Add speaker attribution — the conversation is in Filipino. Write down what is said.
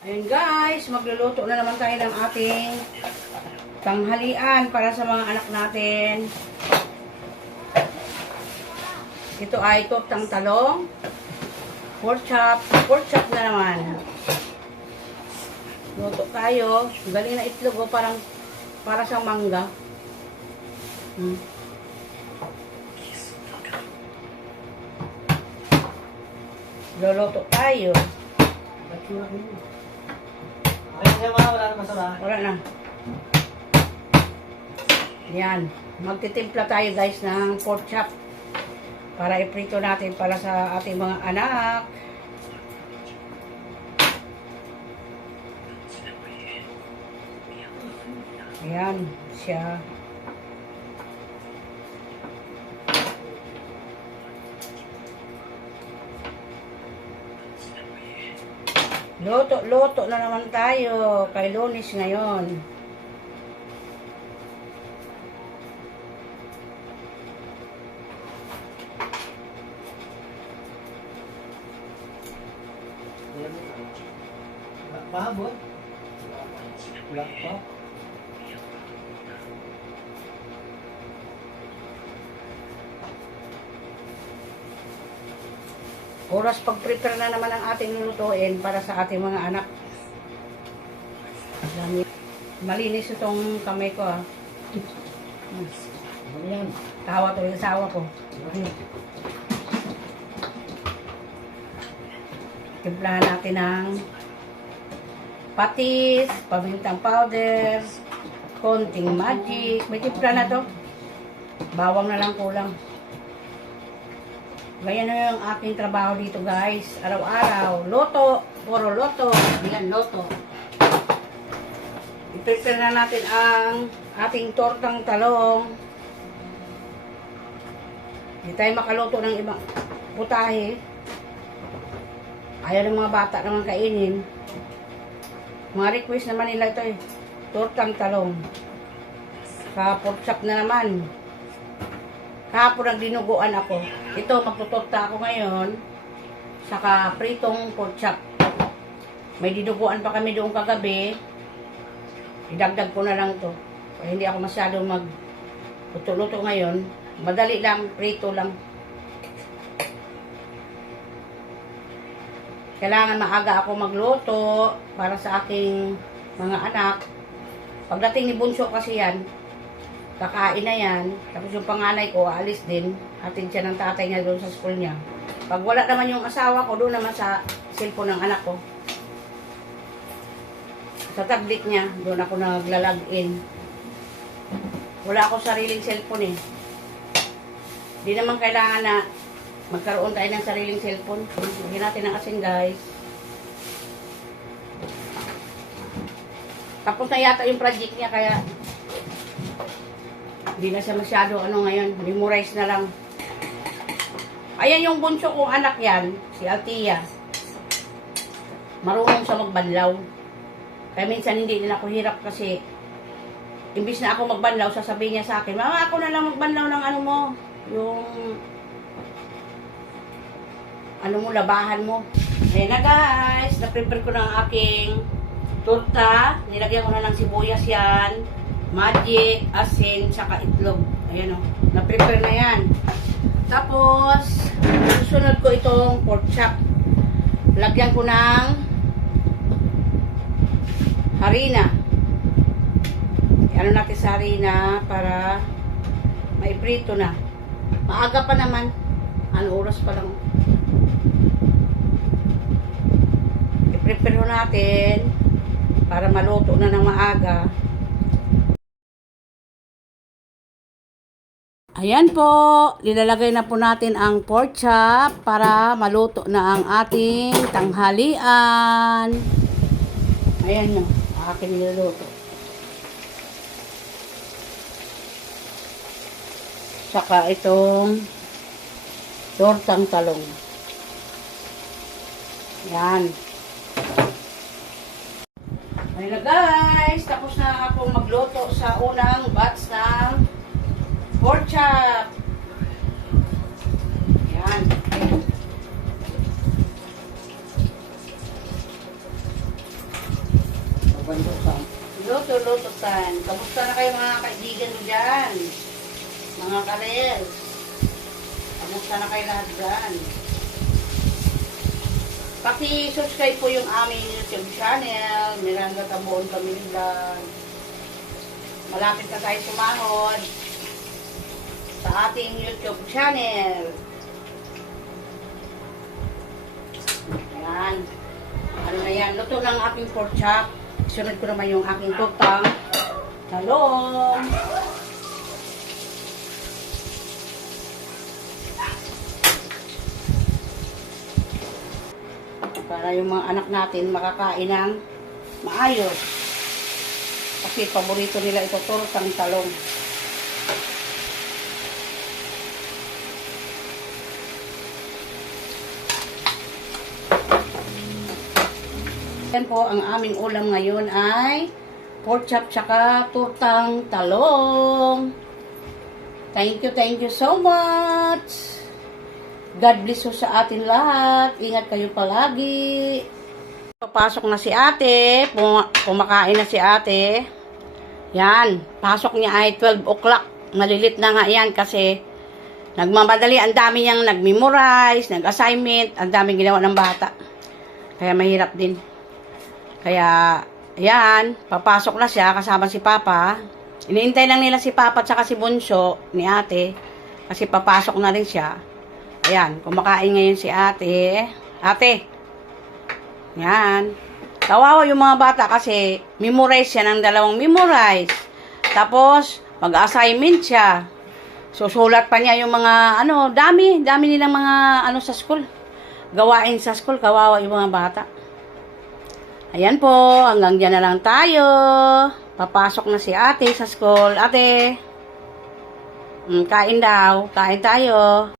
Speaker 1: Ayun guys, magluluto na naman tayo ng ating tanghalian para sa mga anak natin. Ito ay tortang talong, pork chop, pork chop na naman. Luto tayo. Galing na itlog o parang para sa mangga. Hmm. Luluto tayo.
Speaker 2: Ayun mga wala na masama.
Speaker 1: Wala na. Yan. Magtitimpla tayo guys ng pork chop. Para iprito natin para sa ating mga anak. Ayan siya. Loto, loto na naman tayo kay Lunis ngayon.
Speaker 2: Mahabot. Wala pa.
Speaker 1: Oras pag-prepare na naman ang ating lulutuin para sa ating mga anak. Dami. Malinis itong kamay ko ah.
Speaker 2: Ano yan?
Speaker 1: Tawa to yung asawa ko. Timplahan natin ng patis, pamintang powder, konting magic. May timpla na to. Bawang na lang kulang. Ganyan na yung aking trabaho dito guys. Araw-araw. Loto. Puro loto. Yan, loto. I-prepare na natin ang ating tortang talong. Hindi tayo makaluto ng ibang putahe. Ayaw ng mga bata naman kainin. Mga request naman nila ito eh. Tortang talong. Sa pork chop na naman. Kahapon nagdinuguan ako. Ito, magtutorta ako ngayon. Saka pritong pork chop. May dinuguan pa kami doon kagabi. Idagdag ko na lang to. Hindi ako masyado mag luto ngayon. Madali lang, prito lang. Kailangan maaga ako magluto para sa aking mga anak. Pagdating ni Bunso kasi yan, kakain na yan. Tapos yung panganay ko, aalis din. Atin siya ng tatay niya doon sa school niya. Pag wala naman yung asawa ko, doon naman sa cellphone ng anak ko. Sa tablet niya, doon ako naglalag-in. Wala ako sariling cellphone eh. Di naman kailangan na magkaroon tayo ng sariling cellphone. Lagyan natin ng asin guys. Tapos na yata yung project niya kaya hindi na siya masyado ano ngayon. Memorize na lang. Ayan yung bunso kong anak yan, si Altia. Marunong sa magbanlaw. Kaya minsan hindi din ako hirap kasi imbis na ako magbanlaw, sasabihin niya sa akin, Mama, ako na lang magbanlaw ng ano mo. Yung ano mo, labahan mo. Ayan na guys, na-prepare ko ang aking torta. Nilagyan ko na ng sibuyas yan, magic, asin, tsaka itlog. Ayan o, na-prepare na yan. Tapos, susunod ko itong pork chop. Lagyan ko ng harina. Ano natin sa harina para maiprito na. Maaga pa naman. Ano oras pa lang. I-prepare natin para maluto na ng maaga. Ayan po, nilalagay na po natin ang pork chop para maluto na ang ating tanghalian. Ayan nyo, aking niluluto. Saka itong tortang talong. Yan. Ayun na guys, tapos na ako magluto sa unang batch pork chop. Yan.
Speaker 2: bandosan.
Speaker 1: Luto, luto tan. Kamusta na kayo mga kaibigan mo dyan? Mga karel. Kamusta na kayo lahat dyan? Paki-subscribe po yung aming YouTube channel, Miranda Tabuon Pamilya. Malapit na tayo sumahod sa ating YouTube channel. Ayan. Ano na yan? Luto ng aking pork chop. Sunod ko naman yung aking tutang. Talong. Para yung mga anak natin makakain ng maayos. Kasi paborito nila ito, tortang talong. Yan po, ang aming ulam ngayon ay pork chop tsaka tutang talong. Thank you, thank you so much. God bless you sa atin lahat. Ingat kayo palagi. Papasok na si ate. Pum- Kumakain na si ate. Yan. Pasok niya ay 12 o'clock. Malilit na nga yan kasi nagmamadali. Ang dami niyang nag-memorize, nag-assignment. Ang daming ginawa ng bata. Kaya mahirap din. Kaya, yan, papasok na siya kasama si Papa. Iniintay lang nila si Papa at si Bunso ni ate. Kasi papasok na rin siya. Ayan, kumakain ngayon si ate. Ate. Yan. Kawawa yung mga bata kasi memorize siya ng dalawang memorize. Tapos, mag-assignment siya. Susulat pa niya yung mga, ano, dami, dami nilang mga, ano, sa school. Gawain sa school, kawawa yung mga bata. Ayan po, hanggang dyan na lang tayo. Papasok na si ate sa school. Ate, mm, kain daw. Kain tayo.